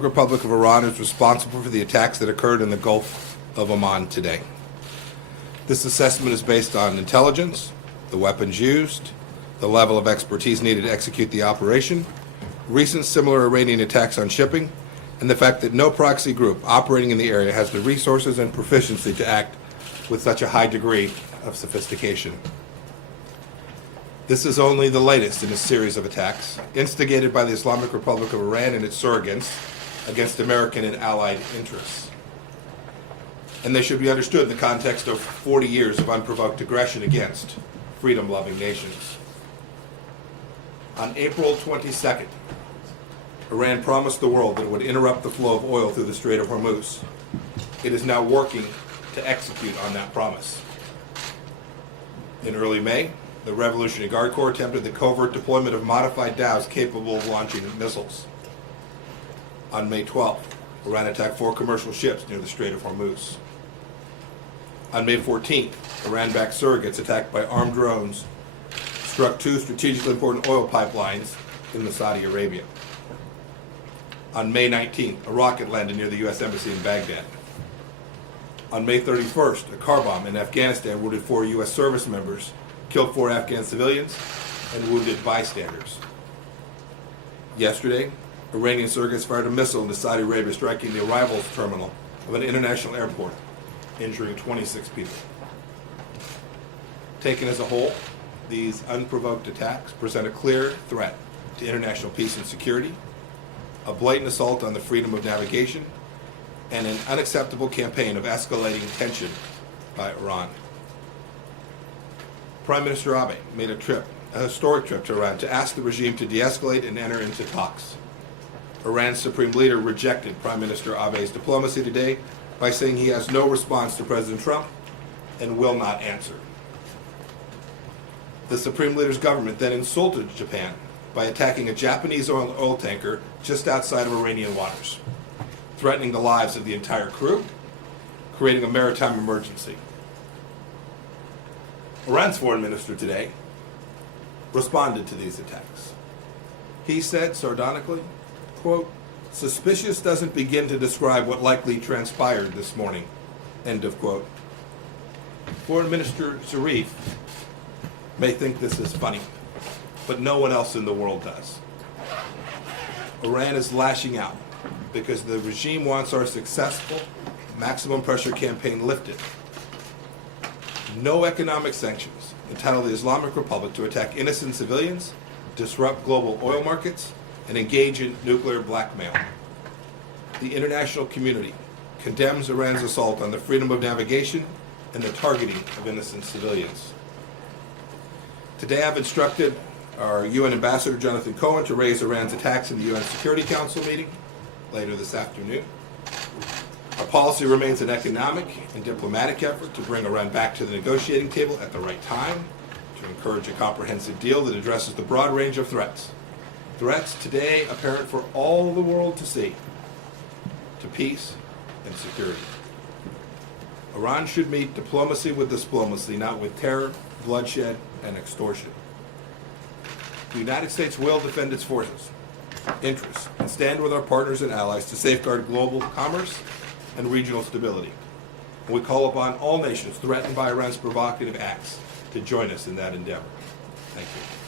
Islamic Republic of Iran is responsible for the attacks that occurred in the Gulf of Oman today. This assessment is based on intelligence, the weapons used, the level of expertise needed to execute the operation, recent similar Iranian attacks on shipping, and the fact that no proxy group operating in the area has the resources and proficiency to act with such a high degree of sophistication. This is only the latest in a series of attacks instigated by the Islamic Republic of Iran and its surrogates against American and allied interests. And they should be understood in the context of 40 years of unprovoked aggression against freedom-loving nations. On April 22nd, Iran promised the world that it would interrupt the flow of oil through the Strait of Hormuz. It is now working to execute on that promise. In early May, the Revolutionary Guard Corps attempted the covert deployment of modified dhows capable of launching missiles. On May 12th, Iran attacked 4 commercial ships near the Strait of Hormuz. On May 14th, Iran-backed surrogates attacked by armed drones struck 2 strategically important oil pipelines in Saudi Arabia. On May 19th, a rocket landed near the U.S. Embassy in Baghdad. On May 31st, a car bomb in Afghanistan wounded 4 U.S. service members, killed 4 Afghan civilians, and wounded bystanders. Yesterday, Iranian surrogates fired a missile into Saudi Arabia, striking the arrivals terminal of an international airport, injuring 26 people. Taken as a whole, these unprovoked attacks present a clear threat to international peace and security, a blatant assault on the freedom of navigation, and an unacceptable campaign of escalating tension by Iran. Prime Minister Abe made a historic trip to Iran to ask the regime to de-escalate and enter into talks. Iran's supreme leader rejected Prime Minister Abe's diplomacy today by saying he has no response to President Trump and will not answer. The supreme leader's government then insulted Japan by attacking a Japanese oil tanker just outside of Iranian waters, threatening the lives of the entire crew, creating a maritime emergency. Iran's foreign minister today responded to these attacks. He said sardonically, quote, "Suspicious doesn't begin to describe what likely transpired this morning," end of quote. Foreign Minister Zarif may think this is funny, but no one else in the world does. Iran is lashing out because the regime wants our successful maximum pressure campaign lifted. No economic sanctions entitle the Islamic Republic to attack innocent civilians, disrupt global oil markets, and engage in nuclear blackmail. The international community condemns Iran's assault on the freedom of navigation and the targeting of innocent civilians. Today I've instructed our UN Ambassador Jonathan Cohen to raise Iran's attacks in the UN Security Council meeting later this afternoon. Our policy remains an economic and diplomatic effort to bring Iran back to the negotiating table at the right time, to encourage a comprehensive deal that addresses the broad range of threats. Threats today apparent for all the world to see, to peace and security. Iran should meet diplomacy with diplomacy, not with terror, bloodshed, and extortion. The United States will defend its forces, interests, and stand with our partners and allies to safeguard global commerce and regional stability. And we call upon all nations threatened by Iran's provocative acts to join us in that endeavor. Thank you.